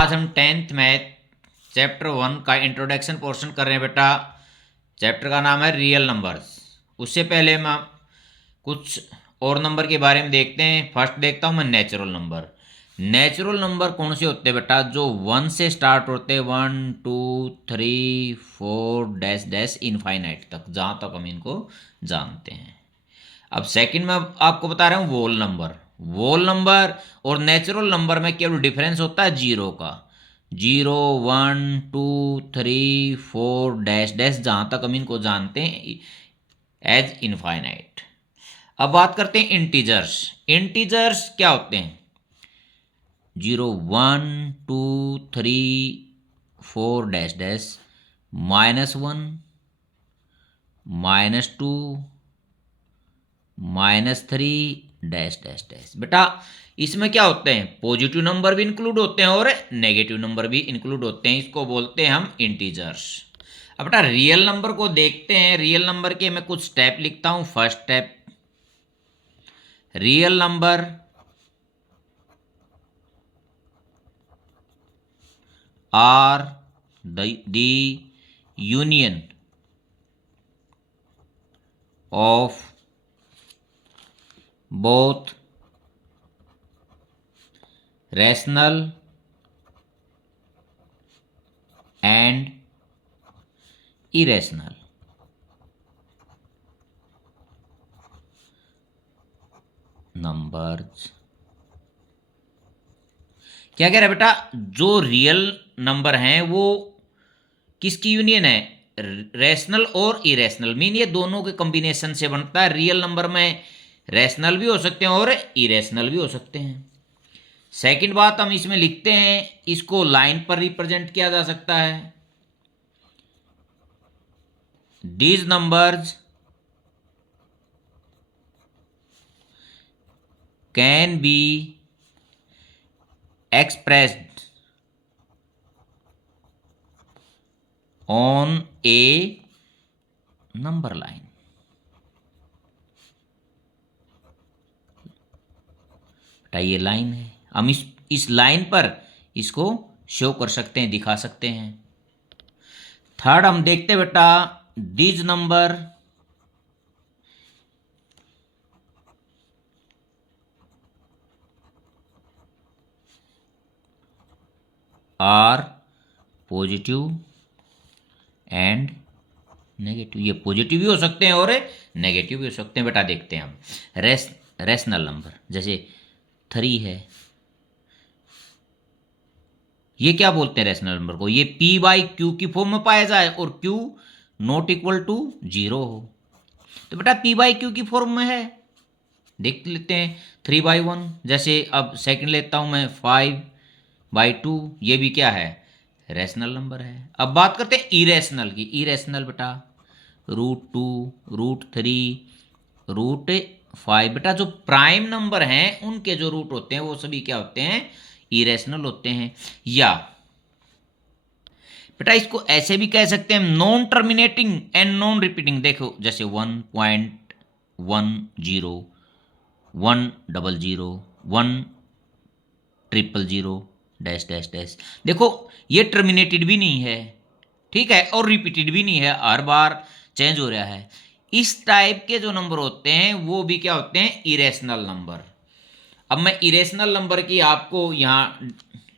आज हम 10th math chapter 1 का इंट्रोडक्शन पोर्शन कर रहे हैं बेटा। चैप्टर का नाम है रियल नंबर्स। उससे पहले हम कुछ और नंबर के बारे में देखते हैं। फर्स्ट देखता हूँ मैं नेचुरल नंबर। नेचुरल नंबर कौन से होते हैं बेटा? जो 1 से स्टार्ट होते हैं, 1 2 3 4 डैश डैश इनफाइनाइट तक, जहाँ तक हम इनको जानते हैं। अब सेकंड में आपको बता रहा हूँ वोल नंबर। वोल नंबर और नेचुरल नंबर में केवल डिफरेंस होता है जीरो का। 0 1 2 3 4 डैश डैश, जहाँ तक हम इनको जानते हैं एज इनफाइनाइट। अब बात करते हैं इंटीजर्स। इंटीजर्स क्या होते हैं? 0 1 2 3 4 dash dash, -1 -2 -3 dash dash dash. बेटा इसमें क्या होते हैं? पॉजिटिव नंबर भी इंक्लूड होते हैं और नेगेटिव नंबर भी इंक्लूड होते हैं। इसको बोलते हैं हम इंटीजर्स। अब बेटा रियल नंबर को देखते हैं। रियल नंबर के मैं कुछ स्टेप लिखता हूं। First step, real number are the union of both rational and irrational. Numbers क्या कह रहा है बेटा? जो रियल नंबर हैं वो किसकी यूनियन है? रैशनल और इरेशनल। मीन ये दोनों के कॉम्बिनेशन से बनता है। रियल नंबर में रैशनल भी हो सकते हैं और इरेशनल भी हो सकते हैं। सेकंड बात हम इसमें लिखते हैं, इसको लाइन पर रिप्रेजेंट किया जा सकता है। These numbers can be expressed on a number line। बेटा ये लाइन है, हम इस लाइन पर इसको शो कर सकते हैं, दिखा सकते हैं। थर्ड हम देखते हैं बेटा, these number are positive and negative. ये पॉजिटिव भी हो सकते हैं और नेगेटिव भी हो सकते हैं। बेटा देखते हैं हम रैशनल नंबर, जैसे 3 है। ये क्या बोलते हैं रैशनल नंबर को? ये p बाई क्यू की फॉर्म में पाया जाए और q नॉट इक्वल टू 0 हो। तो बेटा p बाई क्यू की फॉर्म में है। देख लेते हैं 3/1। जैसे अब सेकंड लेता हूं मैं 5/2। ये भी क्या है? रैशनल नंबर है। अब बात करते हैं इरेशनल की। इरेशनल बेटा √2 √3 √5। बेटा जो प्राइम नंबर हैं उनके जो रूट होते हैं वो सभी क्या होते हैं? इरेशनल होते हैं। या बेटा इसको ऐसे भी कह सकते हैं, non terminating and non repeating. देखो जैसे 1.10 100 100 डैश डैश डैश। देखो ये टर्मिनेटेड भी नहीं है, ठीक है, और रिपीटेड भी नहीं है, हर बार चेंज हो रहा है। इस टाइप के जो नंबर होते हैं वो भी क्या होते हैं? Irrational number. अब मैं इरेशनल नंबर की आपको यहां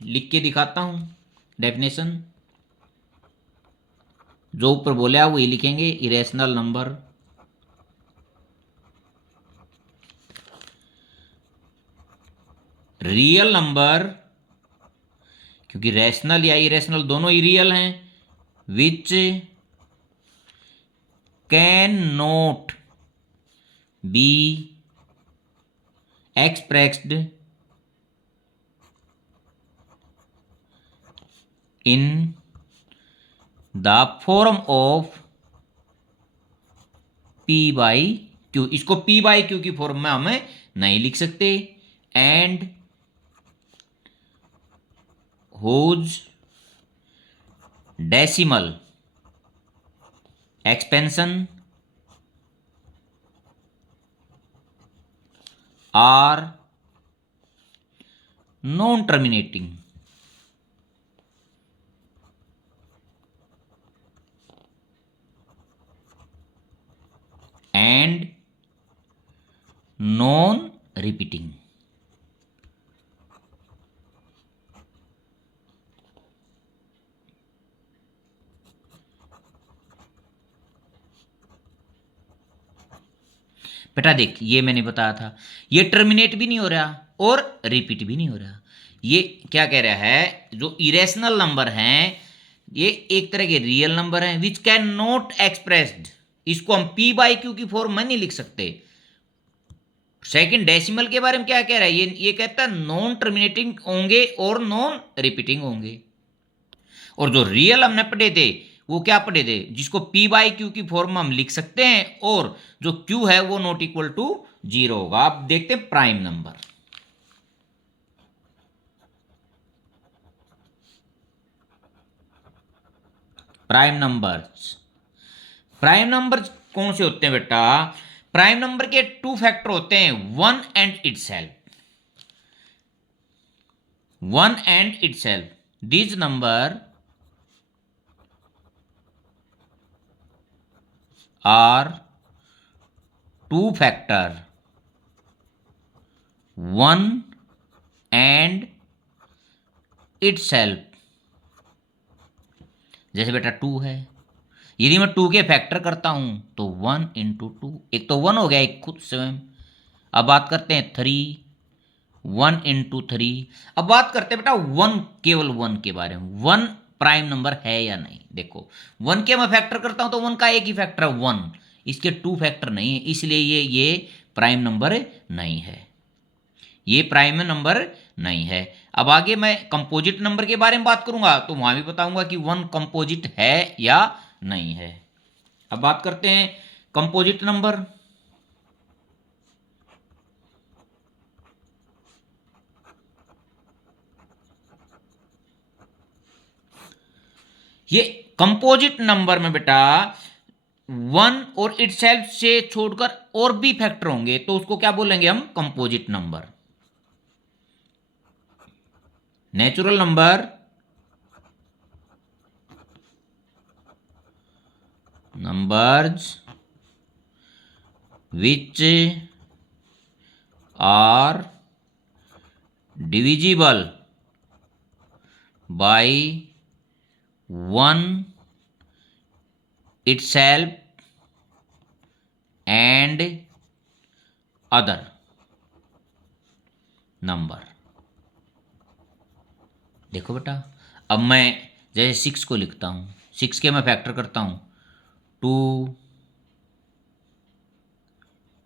लिख के दिखाता हूं डेफिनेशन। जो ऊपर बोला वही लिखेंगे, इरेशनल नंबर रियल नंबर, क्योंकि रैशनल या इरेशनल दोनों ही रियल हैं, which can not be expressed in the form of p by Q. इसको p बाई क्यू की फॉर्म में हमें नहीं लिख सकते। And whose decimal expansion are non terminating। And non repeating. बेटा देख, ये मैंने बताया था, ये टर्मिनेट भी नहीं हो रहा और रिपीट भी नहीं हो रहा। ये क्या कह रहा है, जो इरेशनल नंबर हैं ये एक तरह के रियल नंबर हैं विच कैन नॉट एक्सप्रेस्ड। इसको हम पी बाई क्यू की फॉर्म में नहीं लिख सकते। सेकंड डेसिमल के बारे में क्या कह रहा है, ये कहता है नॉन टर्मिनेटिंग होंगे और नॉन रिपीटिंग होंगे। और जो रियल हमने पढ़े थे वो क्या पढ़े थे, जिसको पी बाई क्यू की फॉर्म में हम लिख सकते हैं और जो क्यू है वो नॉट इक्वल टू जीरो होगा। अब देखते हैं prime number. Prime numbers, prime numbers कौन से होते हैं बेटा, प्राइम नंबर के टू फैक्टर होते हैं, one and itself, one and itself. This number are two factor one and itself. जैसे बेटा टू है, यदि मैं टू के फैक्टर करता हूं तो वन इंटू टू, एक तो वन हो गया एक खुद स्वयं। अब बात करते हैं थ्री, वन इंटू थ्री। अब बात करते हैं बेटा वन, केवल वन के बारे में, वन प्राइम नंबर है या नहीं। देखो वन के मैं फैक्टर करता हूं तो वन का एक ही फैक्टर है वन, इसके टू फैक्टर नहीं है, इसलिए ये प्राइम नंबर नहीं है, ये प्राइम नंबर नहीं है। अब आगे मैं कंपोजिट नंबर के बारे में बात करूंगा तो वहां भी बताऊंगा कि वन कंपोजिट है या नहीं है। अब बात करते हैं कंपोजिट नंबर। ये कंपोजिट नंबर में बेटा वन और इटसेल्फ से छोड़कर और भी फैक्टर होंगे तो उसको क्या बोलेंगे हम, composite number. Natural number, numbers which are divisible by one itself and other number। देखो बेटा, अब मैं जैसे सिक्स को लिखता हूँ, सिक्स के मैं फैक्टर करता हूँ टू,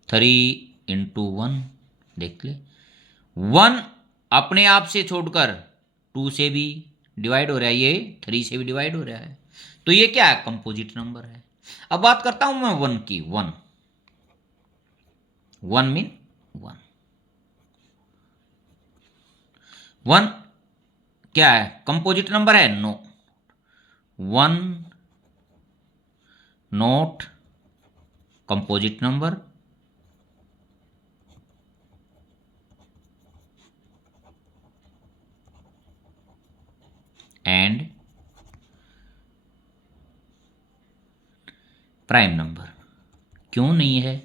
थ्री इंटू वन, देख ले वन अपने आप से छोड़कर टू से भी डिवाइड हो रहा है, ये थ्री से भी डिवाइड हो रहा है, तो ये क्या है, कंपोजिट नंबर है। अब बात करता हूं मैं वन की, one, one mean one, one क्या है, कंपोजिट नंबर है, no, one not composite number. And prime number. क्यों नहीं है,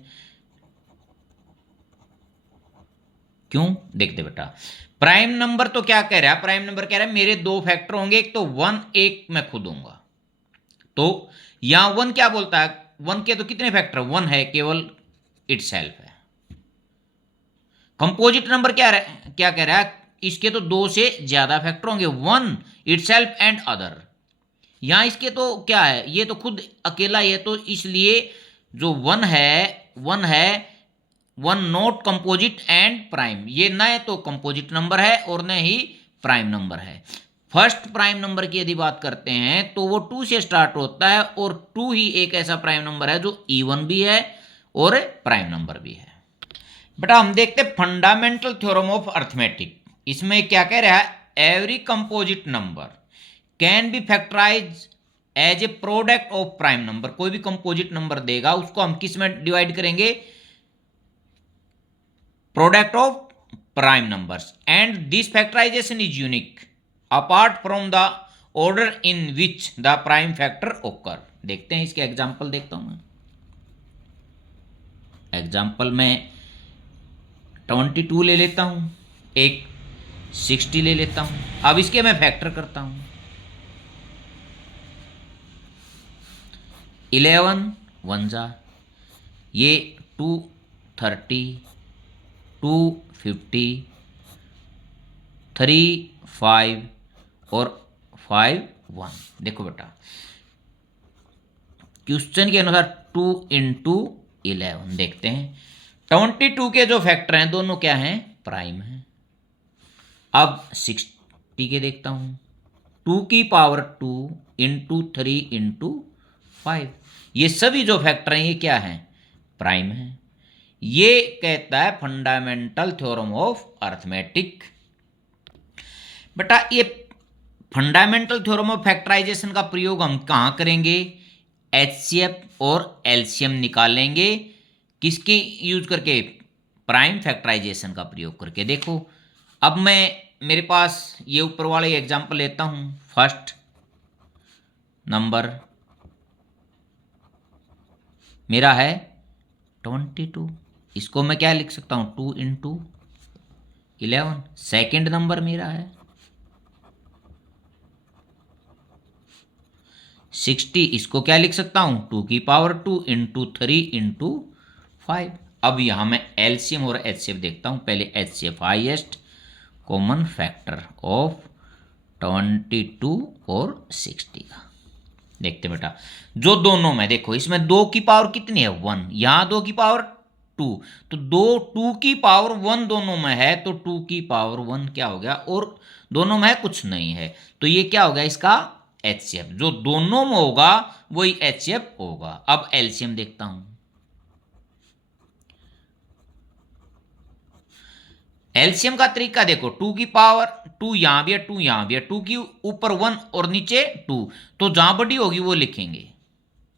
क्यों, देखते बेटा प्राइम नंबर तो क्या कह रहा है, प्राइम नंबर कह रहा है मेरे दो फैक्टर होंगे, एक तो वन एक मैं खुद दूंगा, तो यहां वन क्या बोलता है, वन के तो कितने फैक्टर, वन है केवल, इटसेल्फ है। कंपोजिट नंबर क्या कह रहा है, इसके तो दो से ज्यादा फैक्टर होंगे, वन इटसेल्फ एंड अदर। यहां इसके तो क्या है, ये तो खुद अकेला ही है, तो इसलिए जो वन है one not composite and prime, ये न तो कंपोजिट नंबर है और न ही प्राइम नंबर है। फर्स्ट प्राइम नंबर की यदि बात करते हैं तो वो टू से स्टार्ट होता है और टू ही एक ऐसा प्राइम नंबर है जो इवन भी है और प्राइम नंबर भी है। बेटा हम देखते हैं फंडामेंटल थ्योरम ऑफ अर्थमेटिक, इसमें क्या कह रहा है, every composite number can be factorise as a product of prime number. कोई भी कंपोजिट नंबर देगा उसको हम किस में डिवाइड करेंगे, product of prime numbers, and this factorisation is unique apart from the order in which the prime factor occur. देखते हैं इसके एग्जांपल देखता हूं मैं। एग्जाम्पल में 22 ले लेता हूँ, एक 60 ले लेता हूँ। अब इसके मैं फैक्टर करता हूँ। 11 वन जा, ये 230, 250, 3 5 और 5 1। देखो बेटा क्वेश्चन के अनुसार 2 इंटू 11 देखते हैं। 22 के जो फैक्टर हैं दोनों क्या हैं, प्राइम हैं। अब 60 के देखता हूं, 2 की पावर 2 इंटू 3 इंटू 5, ये सभी जो फैक्टर हैं ये क्या हैं, प्राइम हैं। ये कहता है फंडामेंटल थ्योरम ऑफ अर्थमेटिक। बेटा ये फंडामेंटल थ्योरम ऑफ फैक्टराइजेशन का प्रयोग हम कहाँ करेंगे, एचसीएफ और एलसीएम निकालेंगे। किसकी यूज करके, प्राइम फैक्टराइजेशन का प्रयोग करके। देखो अब मैं मेरे पास ये ऊपर वाले एग्जांपल लेता हूं। फर्स्ट नंबर मेरा है 22, इसको मैं क्या लिख सकता हूं, 2 इंटू 11। सेकेंड नंबर मेरा है 60, इसको क्या लिख सकता हूं, 2 की पावर 2 इंटू 3 इंटू 5। अब यहां मैं एलसीएम और एचसीएफ देखता हूं। पहले HCF, highest common factor of 22 और 60 का देखते बेटा। जो दोनों में देखो, इसमें 2 की पावर कितनी है, 1, यहां 2 की पावर 2, तो 2 की पावर 1 दोनों में है, तो 2 की पावर 1 क्या हो गया, और दोनों में कुछ नहीं है, तो ये क्या हो गया इसका एचसीएफ। जो दोनों में होगा वही एचसीएफ होगा। अब एलसीएम देखता हूं। एलसीएम का तरीका देखो, 2 की पावर 2 यहां भी है, 2 यहां भी है, 2 की ऊपर 1 और नीचे 2, तो जहां बड़ी होगी वो लिखेंगे,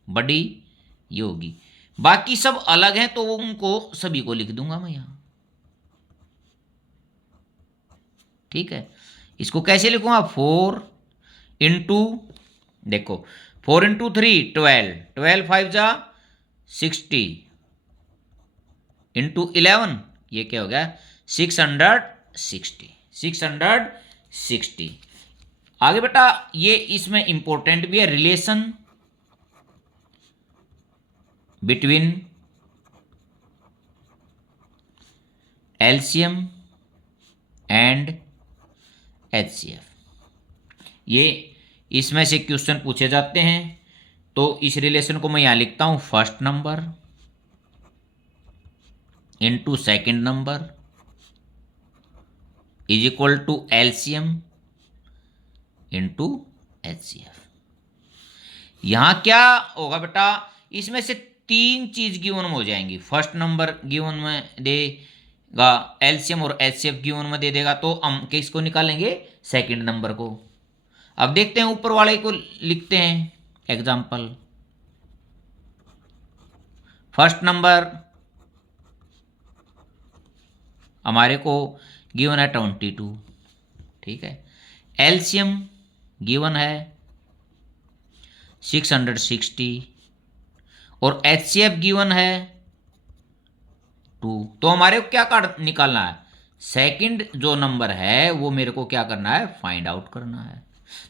बड़ी ये होगी। बाकी सब अलग हैं तो वो उनको सभी को लिख दूंगा मैं यहां, ठीक है। इसको कैसे लिखूंगा, 4 इंटू, देखो 4 इंटू 3 12, 12 5 जा 60 इंटू 11, ये क्या हो गया 660, 660। आगे बेटा ये इसमें इंपॉर्टेंट भी है, relation between LCM and HCF. ये इसमें से क्वेश्चन पूछे जाते हैं, तो इस रिलेशन को मैं यहां लिखता हूं, first number into second number is equal to LCM into HCF. यहां क्या होगा बेटा, इसमें से 3 चीज गिवन में हो जाएंगी। फर्स्ट नंबर गिवन में देगा, एलसीएम और एचसीएफ गिवन में दे देगा, तो हम किसको निकालेंगे, सेकंड नंबर को। अब देखते हैं ऊपर वाले को लिखते हैं एग्जांपल। फर्स्ट नंबर हमारे को गिवन है 22, ठीक है। एलसीएम गिवन है 660 और एचसीएफ गिवन है 2। तो हमारे को क्या कार्ड निकालना है, सेकंड जो नंबर है वो मेरे को क्या करना है, फाइंड आउट करना है।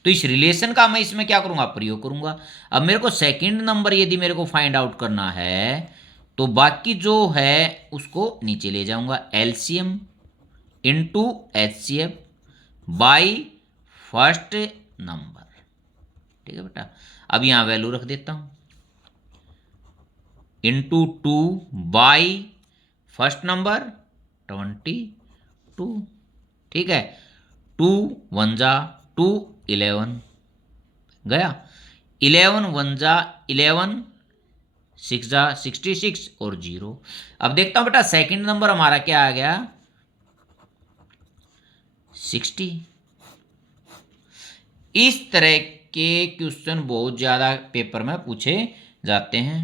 तो इस रिलेशन का मैं इसमें क्या करूंगा, प्रयोग करूंगा। अब मेरे को सेकंड नंबर यदि मेरे को फाइंड आउट करना है, तो बाकी जो है उसको नीचे ले जाऊंगा, LCM into HCF by first number, ठीक है बेटा। अब यहां वैल्यू रख देता हूं, इंटू 2 बाई फर्स्ट नंबर 22, ठीक है। 2 1 जा 2 11 गया, 11 1 जा 11, 6 जा 66 और 0। अब देखता हूं बेटा सेकंड नंबर हमारा क्या आ गया, 60। इस तरह के क्वेश्चन बहुत ज़्यादा पेपर में पूछे जाते हैं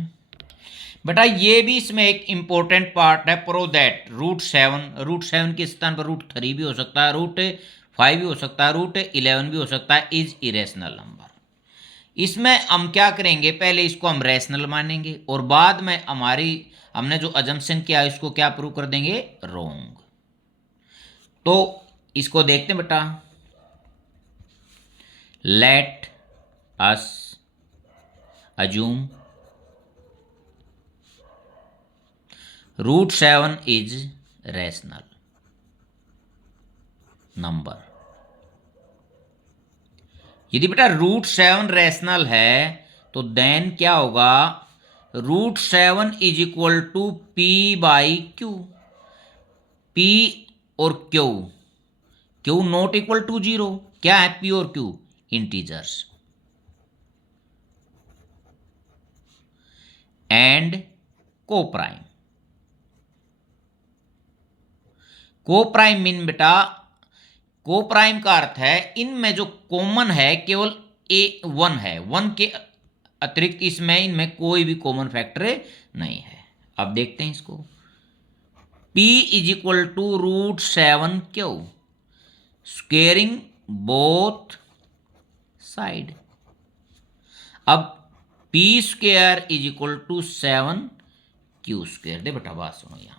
बेटा। ये भी इसमें एक इंपॉर्टेंट पार्ट है, प्रो दैट रूट 7 के स्थान पर √3 भी हो सकता है, √5 भी हो सकता है, √11 भी हो सकता है, इज इरेशनल नंबर। इसमें हम क्या करेंगे, पहले इसको हम रैशनल मानेंगे और बाद में हमने जो अजम्पशन किया इसको क्या प्रूव कर देंगे, रॉन्ग। तो इसको देखते हैं बेटा, let us assume √7 is rational number. यदि बेटा √7 रैशनल है तो देन क्या होगा, √7 is equal to p by q. P और q, q not equal to 0, क्या है पी और q, integers. And coprime, coprime mean बेटा, कोप्राइम का अर्थ है इनमें जो कॉमन है केवल वन है, वन के अतिरिक्त इसमें इनमें कोई भी कॉमन फैक्टर नहीं है। अब देखते हैं इसको, P is equal to √7 q, squaring both side. अब P square is equal to 7 Q square. दे बेटा बात सुनो, यहां पर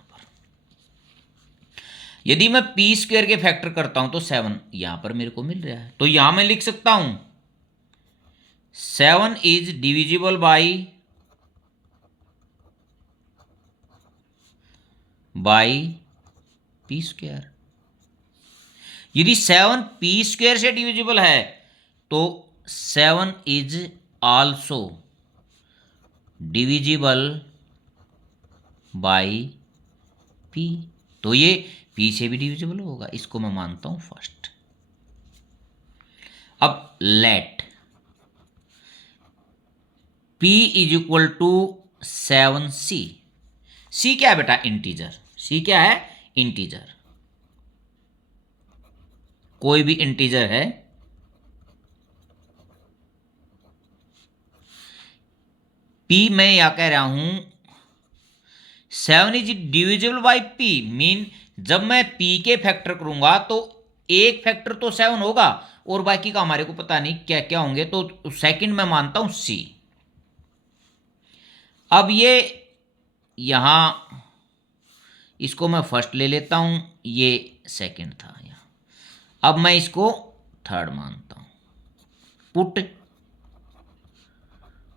यदि मैं P स्क्वेयर के फैक्टर करता हूं तो 7 यहां पर मेरे को मिल रहा है, तो यहां मैं लिख सकता हूं 7 is divisible by P square. यदि 7 P स्क्वेयर से डिविजिबल है तो 7 is also divisible by P, तो ये P से भी डिविजिबल होगा, इसको मैं मानता हूं फर्स्ट। अब let P is equal to 7C। C क्या है बेटा, इंटीजर। C क्या है, इंटीजर, कोई भी इंटीजर है। P मैं या कह रहा हूं 7 is divisible by P, mean जब मैं P के फैक्टर करूंगा तो एक फैक्टर तो 7 होगा और बाकी का हमारे को पता नहीं क्या क्या होंगे, तो सेकंड मैं मानता हूं C। अब ये यहां इसको मैं फर्स्ट ले लेता हूं, ये सेकंड था यहां, अब मैं इसको थर्ड मानता हूं। Put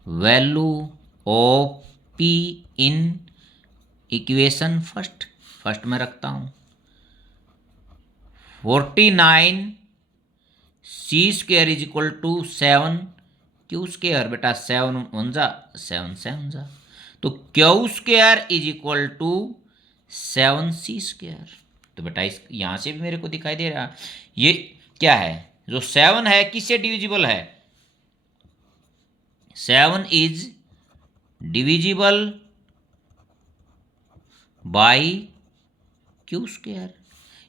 value of P in equation first में रखता हूं 49 C square is equal to 7 Q square. बेटा 7 1 जा 7 7 जा, तो Q square is equal to 7C square. तो बेटा इस यहां से भी मेरे को दिखाई दे रहा, ये क्या है, जो 7 है किससे डिविजिबल है, 7 is divisible by Q square.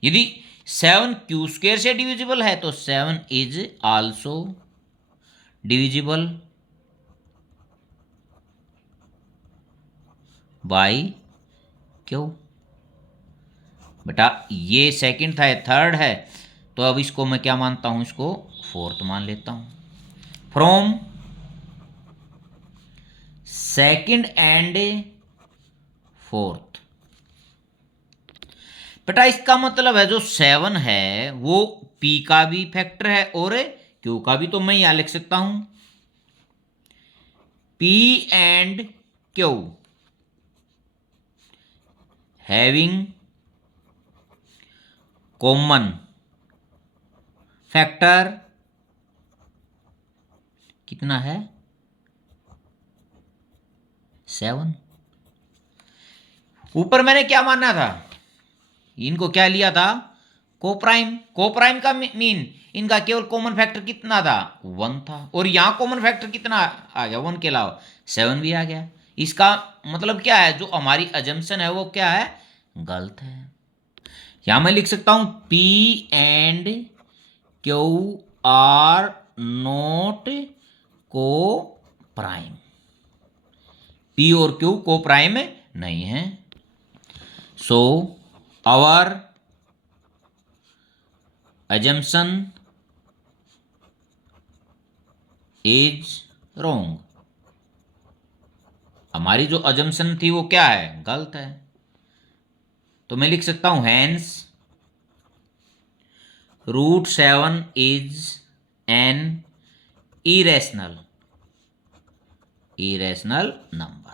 यदि 7 क्यू स्क्वेयर से डिविजिबल है तो 7 is also divisible by Q. बेटा ये सेकंड था, ये थर्ड है, तो अब इसको मैं क्या मानता हूं, इसको फोर्थ मान लेता हूं। फ्रॉम सेकंड एंड फोर्थ, बेटा इसका मतलब है जो 7 है वो P का भी फैक्टर है और Q का भी, तो मैं यहां लिख सकता हूं P and Q having common factor कितना है, 7। ऊपर मैंने क्या माना था, इनको क्या लिया था, कोप्राइम। कोप्राइम का मीन इनका केवल कॉमन फैक्टर कितना था, 1 था, और यहां कॉमन फैक्टर कितना आ गया, 1 के अलावा 7 भी आ गया। इसका मतलब क्या है, जो हमारी अजम्पशन है वो क्या है, गलत है। यहां मैं लिख सकता हूं P and Q are not coprime, P और Q को प्राइम नहीं है। So our assumption is wrong. हमारी जो अजम्पशन थी वो क्या है, गलत है। तो मैं लिख सकता हूं hence √7 is an irrational number.